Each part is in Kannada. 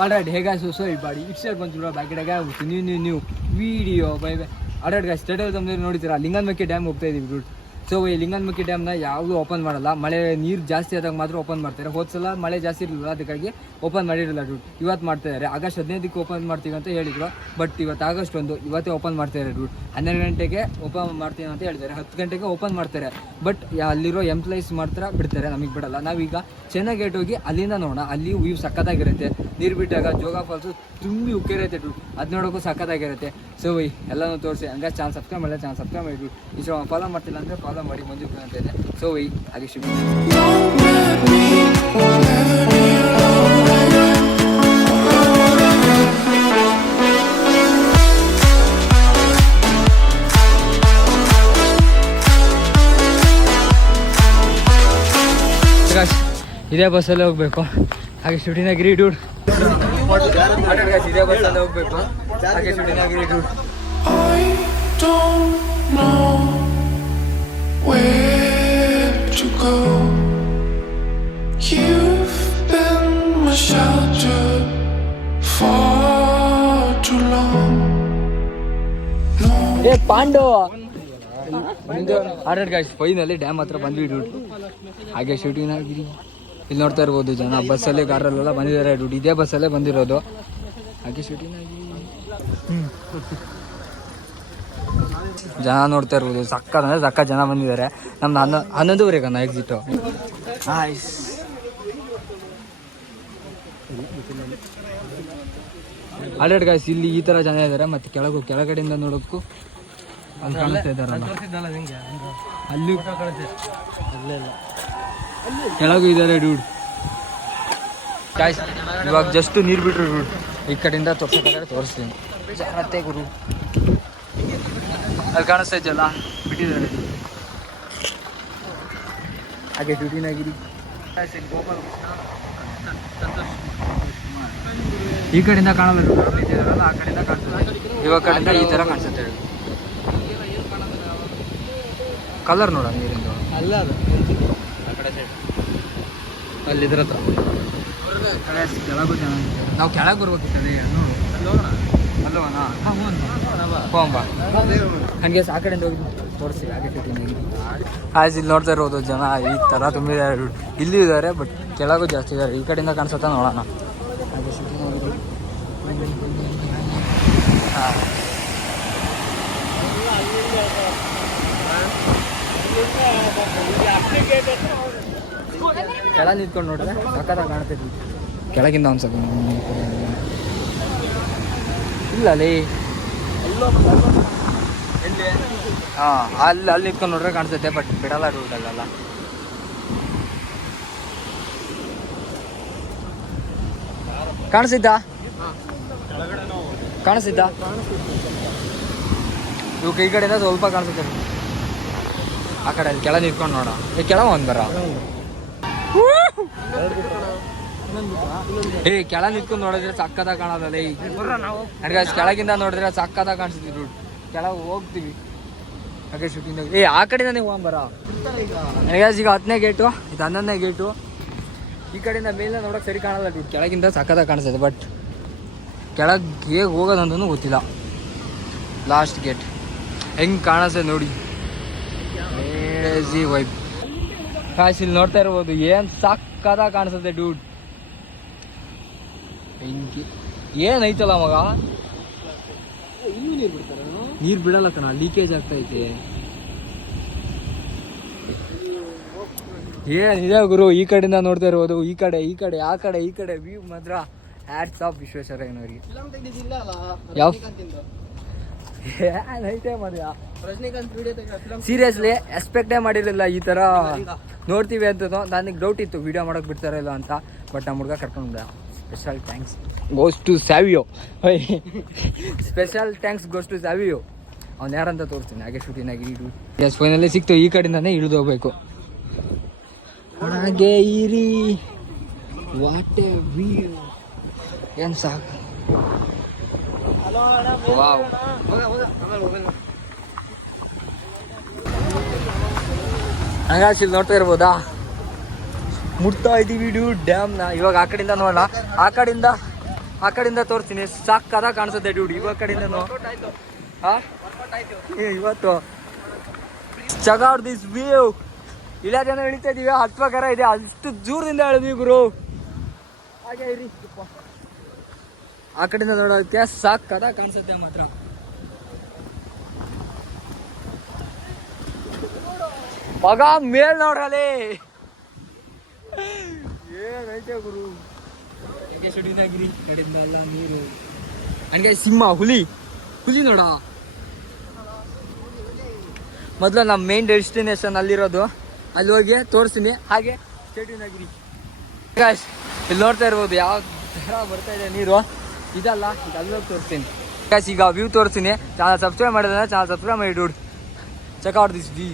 Alright, hey guys, so everybody, it's your controller back again with new video. Bye. Alright guys, start ತಮ್ಮದು ನೋಡಿದ್ದೀರಾ ಲಿಂಗನಮಕ್ಕಿ ಡ್ಯಾಮ್ ಹೋಗ್ತಾ ಇದೀವಿ ಗುಡ್. ಸೊ ಈ ಲಿಂಗನಮಕ್ಕಿ ಡ್ಯಾಮ್ನ ಯಾವುದು ಓಪನ್ ಮಾಡಲ್ಲ, ಮಳೆ ನೀರು ಜಾಸ್ತಿ ಆದಾಗ ಮಾತ್ರ ಓಪನ್ ಮಾಡ್ತಾರೆ. ಹೋದ್ಸಲ ಮಳೆ ಜಾಸ್ತಿ ಇರಲಿಲ್ಲ, ಅದಕ್ಕಾಗಿ ಓಪನ್ ಮಾಡಿರಲಿಲ್ಲ ಡುಡ್. ಇವತ್ತು ಮಾಡ್ತಾ ಇದ್ದಾರೆ. ಆಗಸ್ಟ್ 15ಕ್ಕೆ ಓಪನ್ ಮಾಡ್ತೀವಿ ಅಂತ ಹೇಳಿದ್ರು, ಬಟ್ ಇವತ್ತು ಆಗಸ್ಟ್ 1 ಇವತ್ತೇ ಓಪನ್ ಮಾಡ್ತಾರೆ ಡುಡ್. 12 ಗಂಟೆಗೆ ಓಪನ್ ಮಾಡ್ತೀವಿ ಅಂತ ಹೇಳ್ತಾರೆ, 10 ಗಂಟೆಗೆ ಓಪನ್ ಮಾಡ್ತಾರೆ. ಬಟ್ ಅಲ್ಲಿರೋ ಎಂಪ್ಲಾಯೀಸ್ ಮಾತ್ರ ಬಿಡ್ತಾರೆ, ನಮಗೆ ಬಿಡಲ್ಲ. ನಾವೀಗ ಚೆನ್ನೈ ಗೇಟ್ ಹೋಗಿ ಅಲ್ಲಿಂದ ನೋಡೋಣ. ಅಲ್ಲಿ ವ್ಯೂ ಸಕ್ಕತ್ತಾಗಿರುತ್ತೆ. ನೀರು ಬಿಟ್ಟಾಗ ಜೋಗ ಫಾಲ್ಸು ತುಂಬಿ ಉಕ್ಕಿರುತ್ತೆ ಡುಡ್, ಅದು ನೋಡೋಕ್ಕೂ ಸಕ್ಕತ್ತಾಗಿರುತ್ತೆ. ಸೊ ಎಲ್ಲನೂ ತೋರಿಸಿ. ಹಂಗೆ ಚಾನಲ್ ಸಬ್ಸ್ಕ್ರೈಬ್ ಮಾಡಿಲ್ಲ, ಚಾನಲ್ ಸಬ್ಸ್ಕ್ರೈಬ್ ಮಾಡಿ ಡುಡ್. ಇಷ್ಟ ಫಾಲೋ ಮಾಡ್ತಿಲ್ಲ ಅಂದರೆ ಫಾಲೋ ಮಾಡಿ ಬಂದಿದ್ದು ಅಂತ ಇದೆ. ಸೊ ಹಾಗೆ ಶುರು. ಇದೇ ಬಸ್ಸಲ್ಲಿ ಹೋಗ್ಬೇಕು. ಹಾಗೆ ಶೂಟಿನಾಗಿರಿ ಡೂಡ್. ಇದೇ ಬಸ್ಸಲ್ಲಿ ಹೋಗ್ಬೇಕು. ಹಾಗೆ ಶೂಟಿನಾಗಿರಿ dude. Where to go? You've been my shelter for too long. ಏ Pandu order guys, finally dam ಹತ್ರ ಬಂದ್ವಿ ಡೂಡ್. ಹಾಗೆ ಶೂಟಿಂಗ್ ಆಗಿರಿ. ಇಲ್ಲಿ ನೋಡ್ತಾ ಇರ್ಬೋದು ಜನ ಬಸ್ಸಲ್ಲಿ ಕಾರಲ್ಲೆಲ್ಲ ಬಂದಿದ್ದಾರೆ ಡೂಡ್. ಇದೇ ಬಸ್ಸಲ್ಲೇ ಬಂದಿರೋದು. ಹಾಗೆ ಶೂಟಿಂಗ್ ಆಗಿ ಜನ ನೋಡ್ತಾ ಇರ್ಬೋದು. ಸಕ್ಕ ಅಂದರೆ ಸಕ್ಕ ಜನ ಬಂದಿದ್ದಾರೆ. ನಮ್ದು 11:30 ಕನ್ನ ಎಕ್ಸಿಟು. ಆಲ್ರೆಡಿ ಗಾಯ್ಸ್ ಇಲ್ಲಿ ಈ ಥರ ಜನ ಇದ್ದಾರೆ. ಮತ್ತು ಕೆಳಗಡೆಯಿಂದ ನೋಡೋಕ್ಕೂ ಅಲ್ಲಿ ಕಾಣಿಸ್ತಾ ಇದ್ದಾರಲ್ಲ, ಅಲ್ಲಿ ಕೆಳಗೂ ಇದ್ದಾರೆ ಡೂಡ್. ಗಾಯ್ಸ್ ಇವಾಗ ಜಸ್ಟ್ ನೀರು ಬಿಟ್ರು ಡೂಡ್. ಈ ಕಡೆಯಿಂದ ತೋರಿಸ್ತೀನಿ ಜಾಗ್ರತೆ ಗುರು. ಅಲ್ಲಿ ಕಾಣಿಸ್ತಾ ಇದ್ದಲ್ಲ, ಬಿಟ್ಟಿದ್ದಾರೆ. ಹಾಗೆ ಡ್ಯೂಟಿನಾಗಿರಿ. ಈ ಕಡೆಯಿಂದ ಕಾಣಲ್ಲ ಡೂಡ್, ಆ ಕಡೆಯಿಂದ ಕಾಣಿಸುತ್ತೆ. ಇವಾಗ ಕಡೆಯಿಂದ ಈ ಥರ ಕಾಣಿಸುತ್ತೆ. ಕಲರ್ ನೋಡ ನೀರಿಂದು ಅಲ್ಲ, ಅದು ಆ ಕಡೆ ಸೈಡ್ ಅಲ್ಲಿ ಇದ್ರ ಹತ್ರ ಕೆಳಗೂ ಚೆನ್ನಾಗಿದೆ. ನಾವು ಕೆಳಗೆ ಬರ್ಬೇಕಿತ್ತದೆ ನೋಡು. ಅಲ್ಲವನಾ ಹೋಂಬಾ ಹಂಗೆ ಆ ಕಡೆಯಿಂದ ಹೋಗಿ ತೋರಿಸಿ. ಹಾಗೆ ಆಯ್ತು, ಇಲ್ಲಿ ನೋಡ್ತಾ ಇರೋದು ಜನ ಈ ಥರ ತುಂಬಿದ್ದಾರೆ. ಇಲ್ಲಿ ಇದ್ದಾರೆ, ಬಟ್ ಕೆಳಗೂ ಜಾಸ್ತಿ ಇದ್ದಾರೆ. ಈ ಕಡೆಯಿಂದ ಕಾಣಿಸುತ್ತಾ ನೋಡೋಣ. ಹಾಗೆ ಶೂಟಿಂಗ್ ಹೋಗಿದ್ವಿ. ಹಾಂ ಕೆಳ ನಿಂತ್ಕೊಂಡು ನೋಡಿದ್ರೆ ಸಕ್ಕತ್ತಾಗಿ ಕಾಣ್ತೈತಿ. ಕೆಳಗಿಂದ ಒಂದು ಸ್ವಲ್ಪ ಇಲ್ಲ ಅಲ್ಲಿ ಹಾಂ ಅಲ್ಲಿ ನಿಂತ್ಕೊಂಡು ನೋಡ್ರೆ ಕಾಣಿಸುತ್ತೆ, ಬಟ್ ಬಿಡಲ್ಲ ರೂಟಲ್ಲ. ಕಾಣಿಸಿದ್ದ ಇವಾಗ ಈ ಕಡೆಯಿಂದ ಸ್ವಲ್ಪ ಕಾಣಿಸುತ್ತೆ. ಆ ಕಡೆ ಅಲ್ಲಿ ಕೆಳ ನಿಂತ್ಕೊಂಡು ನೋಡ. ಈ ಕೆಳ ಒಂದು ಬರ ಕೆಳ ನಿಂತ್ಕೊಂಡು ನೋಡಿದ್ರೆ ಸಕ್ಕದಾಗ ಕಾಣೋದಲ್ಲ. ನನಗೆ ಕೆಳಗಿಂದ ನೋಡಿದ್ರೆ ಸಕ್ಕದಾಗ ಕಾಣಿಸ್ತೀವಿ ದುಡ್ಡು. ಕೆಳಗೆ ಹೋಗ್ತೀವಿ. ಹಾಗೆ ಶೂಟಿಂಗ್ ಆ ಕಡೆಯಿಂದ ನೀವು ಹೋಗ್ಬರ. ನನಗೆ ಈಗ 10ನೇ ಗೇಟು, ಇದು 11ನೇ ಗೇಟು. ಈ ಕಡೆಯಿಂದ ಮೇಲೆ ನೋಡೋಕೆ ಸರಿ ಕಾಣಲ್ಲ ದುಡ್ಡು. ಕೆಳಗಿಂದ ಸಕ್ಕದಾಗ ಕಾಣಿಸ್ತದೆ, ಬಟ್ ಕೆಳಗೆ ಹೇಗೆ ಹೋಗೋದಂತೂ ಗೊತ್ತಿಲ್ಲ. ಲಾಸ್ಟ್ ಗೇಟ್ ಹೆಂಗೆ ಕಾಣಿಸ್ತದೆ ನೋಡಿ. Crazy vibe. ಕಾಶ್ ಇಲ್ಲಿ ನೋಡ್ತಾ ಇರ್ಬೋದು, ಏನು ಸಕ್ಕದಾಗ ಕಾಣಿಸುತ್ತೆ ಡೂಡ್. ಬೆಂಕಿ ಏನೈತಲ್ಲ ಮಗ. ನೀರು ಬಿಡಲ್ಲ ಕಣ, ಲೀಕೇಜ್ ಆಗ್ತೈತೆ. ಏನಿದೆ ಗುರು. ಈ ಕಡೆಯಿಂದ ನೋಡ್ತಾ ಇರ್ಬೋದು. ಈ ಕಡೆ ಆ ಕಡೆ ವ್ಯೂ ಮಾತ್ರ ಹ್ಯಾಟ್ಸ್ ಆಫ್ ವಿಶ್ವೇಶ್ವರಯ್ಯನವರಿಗೆ. ಯಾವ ಏನೈತೆ ಮರ್ಯ. ಸೀರಿಯಸ್ಲಿ ಎಕ್ಸ್ಪೆಕ್ಟೇ ಮಾಡಿರಲಿಲ್ಲ ಈ ಥರ ನೋಡ್ತೀವಿ ಅಂತ. ನನಗೆ ಡೌಟ್ ಇತ್ತು ವಿಡಿಯೋ ಮಾಡೋಕೆ ಬಿಡ್ತಾರ ಇಲ್ಲ ಅಂತ, ಬಟ್ ನಮ್ಮ ಹುಡುಗ ಕರ್ಕೊಂಡ. Special thanks goes to Savio. Special thanks goes to Savio. ಅವ್ನು ಯಾರಂತ ತೋರಿಸ್ತೀನಿ. ಹಾಗೆ ಶೂಟಿಂಗ್ ಇಡು. ಎಸ್ ಫೈನಲಿ ಸಿಕ್ತು. ಈ ಕಡೆಯಿಂದಾನೇ ಇಳಿದು ಹೋಗ್ಬೇಕು. ಹಾಗೆ ಇರಿ. What A view. ಏನು ಸಾಕು. ವಾವ್. ಹಂಗಾಸಿ ಇಲ್ಲಿ ನೋಡ್ತಾ ಇರ್ಬೋದಾ, ಮುಟ್ತಾ ಇದ್ದೀವಿ ಡ್ಯಾಮ್ನ. ಇವಾಗ ಆ ಕಡೆಯಿಂದ ನೋಡೋಣ. ಆ ಕಡೆಯಿಂದ ಆ ಕಡೆಯಿಂದ ತೋರಿಸ್ತೀನಿ, ಸಾಕಾದ ಕಾಣಿಸುತ್ತೆ ಡ್ಯೂಡ್. ಇವಾಗ ಕಡೆಯಿಂದನು ಇವತ್ತು ಚೆಕ್ ಔಟ್ ದಿಸ್ ವ್ಯೂ. ಇಲ್ಲ ಜನ ಇಳಿತಾ ಇದೀವಿ, ಹತ್ವಕರ ಇದೆ, ಅಷ್ಟು ದೂರದಿಂದ ಹೇಳಿದ್ವಿ ಗುರು. ಹಾಗೆ ಇರಿ, ಆ ಕಡೆಯಿಂದ ನೋಡೋದಕ್ಕೆ ಸಾಕಾದ ಕಾಣಿಸುತ್ತೆ ಮಾತ್ರ. ಮಗ ಮೇಲ್ ನೋಡ್ರಲ್ಲಿ ಏನೈತೆ ಗುರು. ಶುಡಿದಾಗಿರಿ ಕಡೆಯಿಂದ ಎಲ್ಲ ನೀರು. ಹಂಗೆ ಸಿಂಹ, ಹುಲಿ ನೋಡ. ಮೊದಲು ನಮ್ಮ ಮೇನ್ ಡೆಸ್ಟಿನೇಷನ್ ಅಲ್ಲಿರೋದು, ಅಲ್ಲಿ ಹೋಗಿ ತೋರಿಸ್ತೀನಿ. ಹಾಗೆ ಸ್ಟೇಟ್ಯೂನಾಗಿರಿ. ಇಲ್ಲಿ ನೋಡ್ತಾ ಇರ್ಬೋದು ಯಾವ ಥರ ಬರ್ತಾ ಇದೆ ನೀರು. ಇದಲ್ಲ, ಈಗ ಅಲ್ಲೋಗಿ ತೋರಿಸ್ತೀನಿ. ಈಗ ವ್ಯೂ ತೋರಿಸ್ತೀನಿ. ಚಾನಲ್ ಸಬ್ಸ್ಕ್ರೈಬ್ ಮಾಡಿದ್ರೆ ಚಾನಲ್ ಸಬ್ಸ್ಕ್ರೈಬ್ ಮಾಡಿ dude. Check out this view.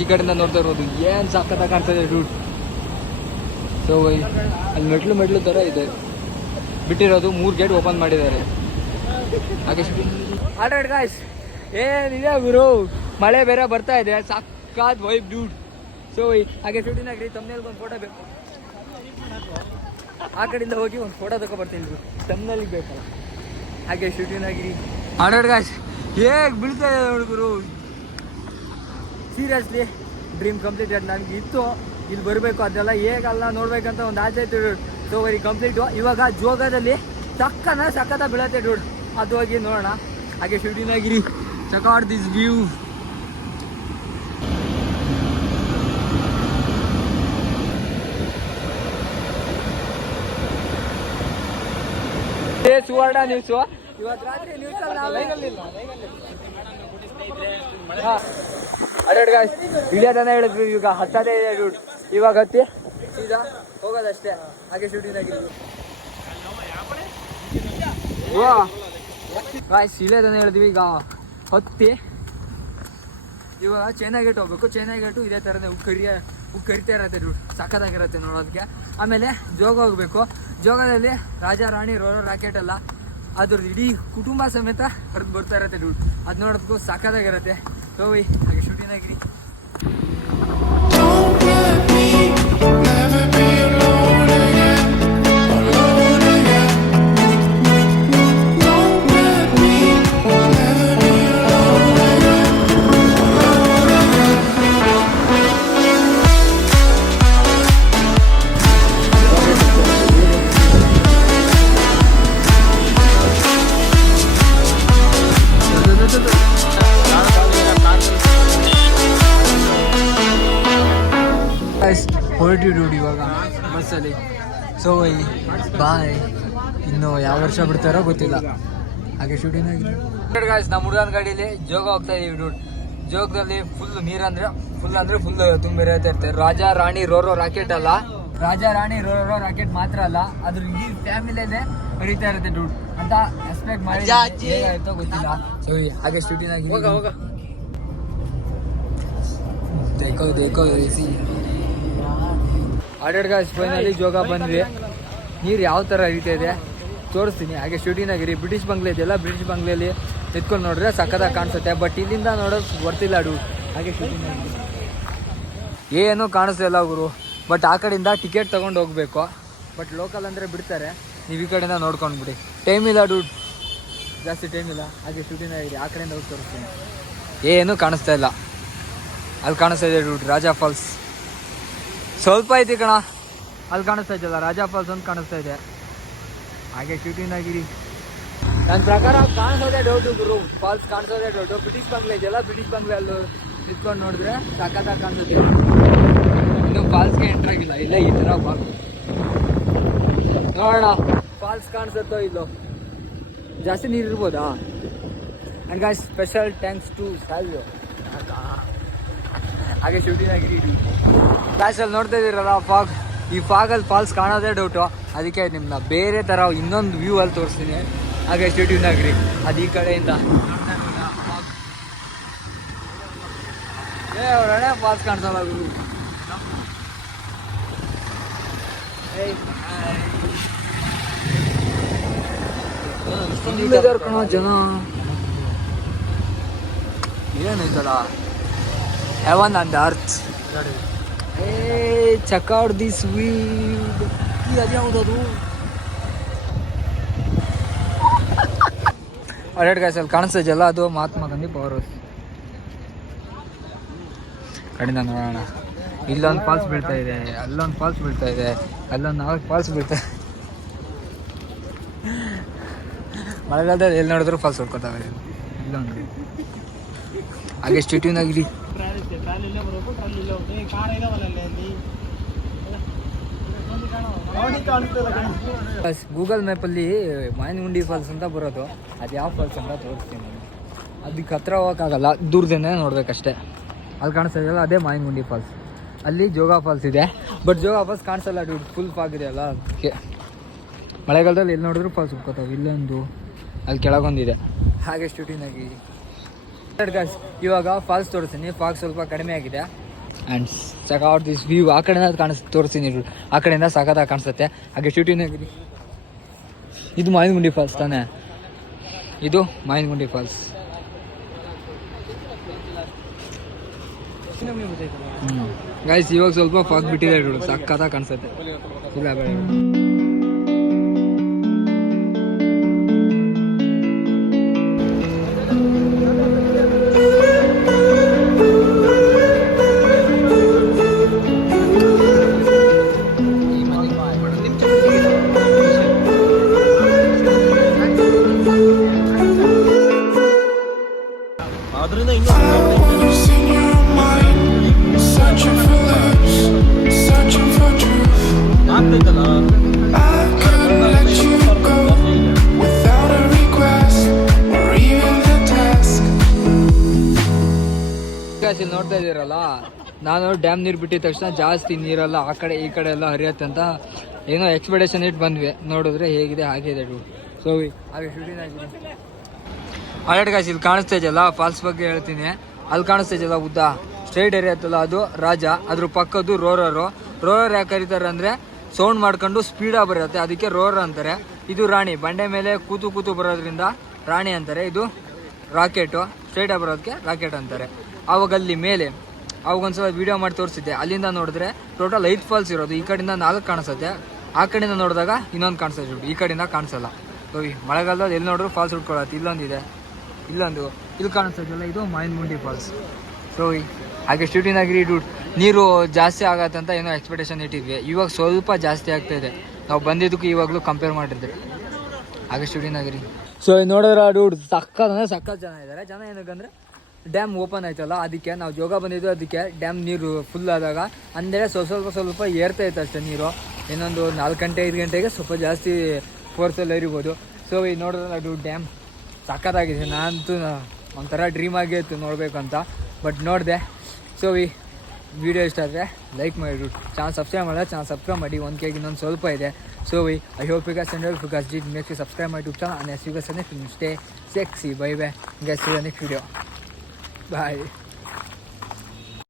ಈ ಕಡೆಯಿಂದ ನೋಡ್ತಾ ಇರೋದು ಏನ್ ಸಖತ್ತ ಕಾಣ್ತದೆ ಡೂಡ್. ಸೊ ಅಲ್ಲಿ ಮೆಟ್ಲು ತರ ಇದೆ ಬಿಟ್ಟಿರೋದು. 3 ಗೇಟ್ ಓಪನ್ ಮಾಡಿದ್ದಾರೆ. ಹಾಗೆ ಆಲ್ರೈಟ್ ಗಾಯ್ಸ್, ಏನಿದೆ ಗುರು, ಮಳೆ ಬೇರೆ ಬರ್ತಾ ಇದೆ, ಸಖತ್ ವೈಬ್ ಡೂಡ್. ಸೊ ಹಾಗೆ ಶೂಟಿಂಗ್ ತಮ್ಮನೇಲಿ ಒಂದು ಫೋಟೋ ಬೇಕು. ಆ ಕಡೆಯಿಂದ ಹೋಗಿ ಒಂದು ಫೋಟೋ ತಗೊಬರ್ತೀನಿ, ತಮ್ಮನೇಲಿಗೆ ಬೇಕಲ್ಲ. ಹಾಗೆ ಶೂಟಿಂಗ್ ಆಗಿರಿ. ಆಲ್ರೈಟ್ ಗಾಯ್ಸ್, ಹೇಗೆ ಬೀಳ್ತಾ ಇದೆ ನೋಡಿ ಗುರು. Seriously dream completed. ನನಗೆ ಇತ್ತು ಇಲ್ಲಿ ಬರಬೇಕು, ಅದೆಲ್ಲ ಹೇಗಲ್ಲ ನೋಡ್ಬೇಕಂತ ಒಂದು ಆಸೆ ಇತ್ತು ಡೂಡ್. So very complete. ಇವಾಗ ಜೋಗದಲ್ಲಿ ಸಖತ್ತ ಬೀಳತ್ತೆ ಡೂಡ್, ಅದು ಹೋಗಿ ನೋಡೋಣ. ಹಾಗೆ ಶೂಟಿಂಗ್ ಆಗಿರಿ. Check out this view. Suvarna news ಇವತ್ತು ರಾತ್ರಿ ನ್ಯೂಸಲ್ಲಿ ಇಳಿಯೋದನ್ನ ಹೇಳಿದ್ವಿ. ಈಗ ಹತ್ತದೇ ಇದೆ ಡೂಡ್. ಇವಾಗ ಹತ್ತಿ ಸೀದಾ ಹೋಗೋದಷ್ಟೇ. ಹಾಗೆ ಶೂಟಿಂಗ್ ಆಗಿದ್ವಿ. ಇಳಿಯೋದನ್ನ ಹೇಳಿದ್ವಿ. ಈಗ ಹತ್ತಿ ಇವಾಗ ಚೈನಾ ಗೇಟ್ ಹೋಗ್ಬೇಕು. ಚೈನಾ ಗೇಟು ಇದೇ ಥರನೇ ಉಪ್ಪು ಕರಿತಾ ಇರತ್ತೆ ಡೂಡ್, ಸಖತ್ತಾಗಿರುತ್ತೆ ನೋಡೋದಕ್ಕೆ. ಆಮೇಲೆ ಜೋಗ ಹೋಗ್ಬೇಕು. ಜೋಗದಲ್ಲಿ ರಾಜ ರಾಣಿ ರೋಲರ್ ರಾಕೆಟ್ ಎಲ್ಲ ಅದ್ರದ್ದು ಇಡೀ ಕುಟುಂಬ ಸಮೇತ ಕರೆದು ಬರ್ತಾ ಇರತ್ತೆ ಡೂಡ್. ಅದು ನೋಡೋದಕ್ಕೂ ಸಖತ್ತಾಗಿರುತ್ತೆ. ಹೋಗಿ ಹಾಗೆ ಶೂಟಿಂಗ್ ಆಗಿರಿ. ಹೊರಟಿ ಡೂಡ್ ಇವಾಗ ಬಸ್ಸಲ್ಲಿ. So bye. ಇನ್ನು ಯಾವ ವರ್ಷ ಬಿಡ್ತಾರೋ ಗೊತ್ತಿಲ್ಲ. ಹಾಗೆ ಶೂಟಿಂಗ್ ಆಗಿದೆ. ನಮ್ಮ ಹುಡುಗನ ಗಾಡಿಯಲ್ಲಿ ಜೋಗ ಹೋಗ್ತಾ ಇದೀವಿ ಡೂಡ್. ಜೋಗದಲ್ಲಿ ಫುಲ್ ನೀರಂದ್ರೆ ಫುಲ್ ತುಂಬಿರುತ್ತೆ. ರಾಜ ರಾಣಿ ರೋರೋ ರಾಕೆಟ್ ಅಲ್ಲ, ರಾಜ ರಾಣಿ ರೋರೋ ರಾಕೆಟ್ ಮಾತ್ರ ಅಲ್ಲ, ಅದ್ರ ಇಡೀ ಫ್ಯಾಮಿಲಿನೇ ಹರಿತಾ ಇರುತ್ತೆ ಡೂಡ್ ಅಂತ ಎಕ್ಸ್ಪೆಕ್ಟ್ ಮಾಡಿ ಹೇಗಾಗುತ್ತೋ ಗೊತ್ತಿಲ್ಲ. ಸೊ ಹಾಗೆ ಶೂಟಿಂಗ್ ಆಗಿದೆ. ಆರ್ಡರ್ ಗಾಯ್ಸ್, ಫೈನಲಿ ಜೋಗ ಬಂದ್ವಿ. ನೀರು ಯಾವ ಥರ ಹರಿತಾ ಇದೆ ತೋರಿಸ್ತೀನಿ. ಹಾಗೆ ಶೂಟಿಂಗ್ ಆಗಿರಿ. ಬ್ರಿಟಿಷ್ ಬಂಗ್ಲೆ ಇದೆಯಲ್ಲ, ಬ್ರಿಟಿಷ್ ಬಂಗ್ಲೆಯಲ್ಲಿ ಎತ್ಕೊಂಡು ನೋಡಿದ್ರೆ ಸಖತ್ತಾಗಿ ಕಾಣಿಸುತ್ತೆ. ಬಟ್ ಇಲ್ಲಿಂದ ನೋಡೋಕೆ ಬರ್ತಿಲ್ಲ ಡೂಡ್. ಹಾಗೆ ಶೂಟಿಂಗ್ ಆಗಿರಿ. ಏನೂ ಕಾಣಿಸ್ತಿಲ್ಲ ಗುರು. ಬಟ್ ಆ ಕಡೆಯಿಂದ ಟಿಕೆಟ್ ತೊಗೊಂಡು ಹೋಗಬೇಕು. ಬಟ್ ಲೋಕಲ್ ಅಂದರೆ ಬಿಡ್ತಾರೆ. ನೀವು ಈ ಕಡೆಯಿಂದ ನೋಡ್ಕೊಂಡ್ಬಿಡಿ. ಟೈಮ್ ಇಲ್ಲ ಡೂಡ್, ಜಾಸ್ತಿ ಟೈಮ್ ಇಲ್ಲ. ಹಾಗೆ ಶೂಟಿಂಗ್ ಆಗಿರಿ. ಆ ಕಡೆಯಿಂದ ಹೋಗಿ ತೋರಿಸ್ತೀನಿ. ಏನೂ ಕಾಣಿಸ್ತಾ ಇಲ್ಲ. ಅಲ್ಲಿ ಕಾಣಿಸ್ತಾ ಇದೆ ಡೂಡ್ ರಾಜಾ ಫಾಲ್ಸ್, ಸ್ವಲ್ಪ ಐತಿ ಕಣ. ಅಲ್ಲಿ ಕಾಣಿಸ್ತಾ ಇದೆಯಲ್ಲ ರಾಜಾ ಫಾಲ್ಸ್ ಅಂತ ಕಾಣಿಸ್ತಾ ಇದೆ. ಹಾಗೆ ಶೂಟಿಂಗ್ ನನ್ನ ಪ್ರಕಾರ ಕಾಣಿಸೋದೇ ಡೌಟು ಗುರು. ಫಾಲ್ಸ್ ಕಾಣಿಸೋದೇ ಡೌಟು. ಬ್ರಿಟಿಷ್ ಬಂಗ್ಲೆ ಇದೆಯಲ್ಲ, ಬ್ರಿಟಿಷ್ ಬಂಗ್ಲೆ ಅಲ್ಲೂ ನಿಂತ್ಕೊಂಡು ನೋಡಿದ್ರೆ ಸಖತ್ತಾಗಿ ಕಾಣಿಸುತ್ತೆ. ಇನ್ನು ಫಾಲ್ಸ್ಗೆ ಎಂಟ್ರ್ ಆಗಿಲ್ಲ. ಇಲ್ಲೇ ಈ ಥರ ನೋಡೋಣ ಫಾಲ್ಸ್ ಕಾಣಿಸುತ್ತೋ ಇಲ್ಲೋ. ಜಾಸ್ತಿ ನೀರು ಇರ್ಬೋದಾ? And guys special thanks to Savio. ಹಾಗೆ ಶೂಟಿಂಗ್ ಆಗಿರಿ ಗಾಯ್ಸಲ್ಲಿ ನೋಡ್ತಾ ಇದ್ದೀರಲ್ಲ ಫಾಗ್. ಈ ಫಾಗಲ್ಲಿ ಫಾಲ್ಸ್ ಕಾಣೋದೇ ಡೌಟು. ಅದಕ್ಕೆ ನಿಮ್ಮನ್ನ ಬೇರೆ ಥರ ಇನ್ನೊಂದು ವ್ಯೂ ಅಲ್ಲಿ ತೋರಿಸ್ತೀನಿ. ಹಾಗೆ ಶೂಟಿಂಗ್ ಆಗಿರಿ. ಅದು ಈ ಕಡೆಯಿಂದ ಒಳ್ಳೆ ಫಾಲ್ಸ್ ಕಾಣಿಸಲ್ಲ ಗುರು. ಕಣೋ ಜನ ಏನೈತಲ್ಲ heaven and earth. Check out this view. ಅದ್ಯಾವುದದು ಅರೆಡ್ ಗಾಯ್ಸಲ್ಲಿ ಕಾಣಿಸ್ತಾ ಇದೆಯಲ್ಲ, ಅದು ಮಹಾತ್ಮ ಗಾಂಧಿ ಪವರ್ ಹೌಸ್ ಕಡೆಯಿಂದ ನೋಡೋಣ. ಇಲ್ಲೊಂದು ಫಾಲ್ಸ್ ಬೀಳ್ತಾ ಇದೆ, ಅಲ್ಲೊಂದು ಫಾಲ್ಸ್ ಬೀಳ್ತಾ ಇದೆ, ಅಲ್ಲೊಂದು 4 ಫಾಲ್ಸ್ ಬೀಳ್ತಾ ಇದೆ. ಮಳೆಗಾಲದಲ್ಲಿ ಎಲ್ಲಿ ನೋಡಿದ್ರು ಫಾಲ್ಸ್ ಹೊಡ್ಕೊತಾವೆ. ಇಲ್ಲೊಂದು ಹಾಗೆ ಸ್ಟೇಟ್ಯೂನ್ ಆಗಿರಿ. ಗೂಗಲ್ ಮ್ಯಾಪಲ್ಲಿ ಮಾಯನಗುಂಡಿ ಫಾಲ್ಸ್ ಅಂತ ಬರೋದು. ಅದು ಯಾವ ಫಾಲ್ಸ್ ಅಂತ ತೋರಿಸ್ತೀನಿ ನಾನು. ಅದಕ್ಕೆ ಹತ್ರ ಹೋಗೋಕ್ಕಾಗಲ್ಲ, ದೂರದಿಂದ ನೋಡ್ಬೇಕಷ್ಟೇ. ಅಲ್ಲಿ ಕಾಣಿಸ್ತಾ ಇದೆಯಲ್ಲ ಅದೇ ಮಾಯನಗುಂಡಿ ಫಾಲ್ಸ್. ಅಲ್ಲಿ ಜೋಗ ಫಾಲ್ಸ್ ಇದೆ, ಬಟ್ ಜೋಗ ಫಾಲ್ಸ್ ಕಾಣಿಸಲ್ಲ ಡ್ಯೂಡ್, ಫುಲ್ ಫಾಗ್ ಇದೆಯಲ್ಲ ಅದಕ್ಕೆ. ಮಳೆಗಾಲದಲ್ಲಿ ಎಲ್ಲಿ ನೋಡಿದ್ರು ಫಾಲ್ಸ್ ಉಟ್ಕೋತಾವೆ. ಇಲ್ಲೊಂದು ಅಲ್ಲಿ ಕೆಳಗೊಂದಿದೆ. ಹಾಗೆ ಶೂಟಿಂಗ್ ಆಗಿ ಇವಾಗ ಫಾಲ್ಸ್ ತೋರಿಸ್ತೀನಿ. ಫಾಗ್ ಸ್ವಲ್ಪ ಕಡಿಮೆ ಆಗಿದೆ. And check out this view. ಆ ಕಡೆಯಿಂದ ತೋರಿಸ್ತೀನಿ. ಆ ಕಡೆಯಿಂದ ಸಖತ್ತಾಗಿ ಕಾಣಿಸುತ್ತೆ. ಹಾಗೆ ಶೂಟಿಂಗ್ ಆಗಿದೆ. ಇದು ಮಾಯನಗುಂಡಿ ಫಾಲ್ಸ್ ತಾನೇ? ಇದು ಮಾಯನಗುಂಡಿ ಫಾಲ್ಸ್. ಗೈಸ್ ಇವಾಗ ಸ್ವಲ್ಪ ಫಾಗ್ ಬಿಟ್ಟಿದೆ, ಸಖತ್ತಾಗಿ ಕಾಣಿಸುತ್ತೆ. ಇಲ್ಲ ಬೇಡ. Losing your mind, searching for lips, searching for truth. I couldn't let you go without a request or even a task. ಇಲ್ಲಿ ನೋಡ್ತಾ ಇದ್ದೀರಲ್ಲ, ನಾನು ಡ್ಯಾಮ್ ನೀರು ಬಿಟ್ಟಿದ ತಕ್ಷಣ ಜಾಸ್ತಿ ನೀರೆಲ್ಲ ಆ ಕಡೆ ಈ ಕಡೆ ಎಲ್ಲ ಹರಿಯತ್ತೆ ಅಂತ ಏನೋ ಎಕ್ಸ್ಪೆಕ್ಟೇಷನ್ ಇಟ್ಟು ಬಂದ್ವಿ. ನೋಡಿದ್ರೆ ಹೇಗಿದೆ ಹಾಗೆ ಇದೆ ಡೂ. ಸೊ ಹಾಗೆ ಶೂಟಿಂಗ್ ಆಗಿದೆ. ಆಲ್ರೆಡಿ ಗಾಯ್ಸ್ ಇಲ್ಲಿ ಕಾಣಿಸ್ತಾ ಇದೆಯಲ್ಲ ಫಾಲ್ಸ್ ಬಗ್ಗೆ ಹೇಳ್ತೀನಿ. ಅಲ್ಲಿ ಕಾಣಿಸ್ತಾ ಇದೆಯಲ್ಲ ಉದ್ದ ಸ್ಟ್ರೈಟ್ ಏರಿಯತ್ತಲ್ಲ, ಅದು ರಾಜ. ಅದ್ರ ಪಕ್ಕದ್ದು ರೋರರು. ರೋರರ್ ಯಾಕೆ ಕರೀತಾರೆ ಅಂದರೆ ಸೌಂಡ್ ಮಾಡ್ಕೊಂಡು ಸ್ಪೀಡಾಗಿ ಬರುತ್ತೆ, ಅದಕ್ಕೆ ರೋರರ್ ಅಂತಾರೆ. ಇದು ರಾಣಿ, ಬಂಡೆ ಮೇಲೆ ಕೂತು ಬರೋದ್ರಿಂದ ರಾಣಿ ಅಂತಾರೆ. ಇದು ರಾಕೆಟು, ಸ್ಟ್ರೈಟಾಗಿ ಬರೋದಕ್ಕೆ ರಾಕೆಟ್ ಅಂತಾರೆ. ಆವಾಗ ಅಲ್ಲಿ ಮೇಲೆ ಅವಾಗೊಂದ್ಸಲ ವೀಡಿಯೋ ಮಾಡಿ ತೋರಿಸಿದ್ದೆ. ಅಲ್ಲಿಂದ ನೋಡಿದ್ರೆ ಟೋಟಲ್ 5 ಫಾಲ್ಸ್ ಇರೋದು. ಈ ಕಡೆಯಿಂದ 4 ಕಾಣಿಸುತ್ತೆ, ಆ ಕಡೆಯಿಂದ ನೋಡಿದಾಗ ಇನ್ನೊಂದು ಕಾಣಿಸ್ತದೆ. ಈ ಕಡೆಯಿಂದ ಕಾಣಿಸಲ್ಲ. ಮಳೆಗಾಲದಲ್ಲಿ ಎಲ್ಲಿ ನೋಡಿದ್ರು ಫಾಲ್ಸ್ ಉಟ್ಕೊಳ್ಳುತ್ತೆ. ಇಲ್ಲೊಂದಿದೆ, ಇಲ್ಲೊಂದು ಇಲ್ಲಿ ಕಾಣಿಸ್ತಾ ಇದೆಯಲ್ಲ, ಇದು ಮಾಯನಗುಂಡಿ ಫಾಲ್ಸ್. ಸೊ ಹಾಗೆ ಶೂಟಿಂಗ್ ಆಗಿರಿ ಡೂಡ್. ನೀರು ಜಾಸ್ತಿ ಆಗತ್ತಂತ ಏನೋ ಎಕ್ಸ್ಪೆಕ್ಟೇಷನ್ ಇಟ್ಟಿದ್ವಿ. ಇವಾಗ ಸ್ವಲ್ಪ ಜಾಸ್ತಿ ಆಗ್ತಾ ಇದೆ. ನಾವು ಬಂದಿದ್ದಕ್ಕೂ ಇವಾಗಲೂ ಕಂಪೇರ್ ಮಾಡಿದ್ದೆ. ಹಾಗೆ ಶೂಟಿಂಗ್ ಆಗಿರಿ. ಸೊ ನೋಡಿದ್ರೆ ಡೂಡ್ ಸಖತ್ ಜನ ಇದ್ದಾರೆ. ಜನ ಏನಕ್ಕಂದರೆ ಡ್ಯಾಮ್ ಓಪನ್ ಆಯ್ತಲ್ಲ, ಅದಕ್ಕೆ ನಾವು ಜೋಗ ಬಂದಿದ್ದು. ಅದಕ್ಕೆ ಡ್ಯಾಮ್ ನೀರು ಫುಲ್ ಆದಾಗ ಅಂದರೆ ಸ್ವಲ್ಪ ಏರ್ತಾ ಇತ್ತು ಅಷ್ಟೇ ನೀರು. ಇನ್ನೊಂದು 4 ಗಂಟೆ 5 ಗಂಟೆಗೆ ಸ್ವಲ್ಪ ಜಾಸ್ತಿ ಫೋರ್ಸಲ್ಲಿ ಏರಿಬೋದು. ಸೊ ನೋಡಿದ್ರೆ ಅದು ಡ್ಯಾಮ್ ಸಖತ್ತಾಗಿದೆ. ನಾನಂತೂ ಒಂಥರ ಡ್ರೀಮ್ ಆಗಿತ್ತು ನೋಡಬೇಕಂತ, ಬಟ್ ನೋಡಿದೆ. ಸೊ ವಿಡಿಯೋ ಇಷ್ಟ ಆದರೆ ಲೈಕ್ ಮಾಡಿ, ಚಾನಲ್ ಸಬ್ಸ್ಕ್ರೈಬ್ ಮಾಡಿದ್ರೆ ಚಾನಲ್ ಸಬ್ಸ್ಕ್ರೈಬ್ ಮಾಡಿ. 1K ಇನ್ನೊಂದು ಸ್ವಲ್ಪ ಇದೆ. So I hope you guys enjoyed. If you guys did, make sure subscribe my YouTube channel, and as you guys next, stay sexy. Bye bye guys, see you next video. Bye.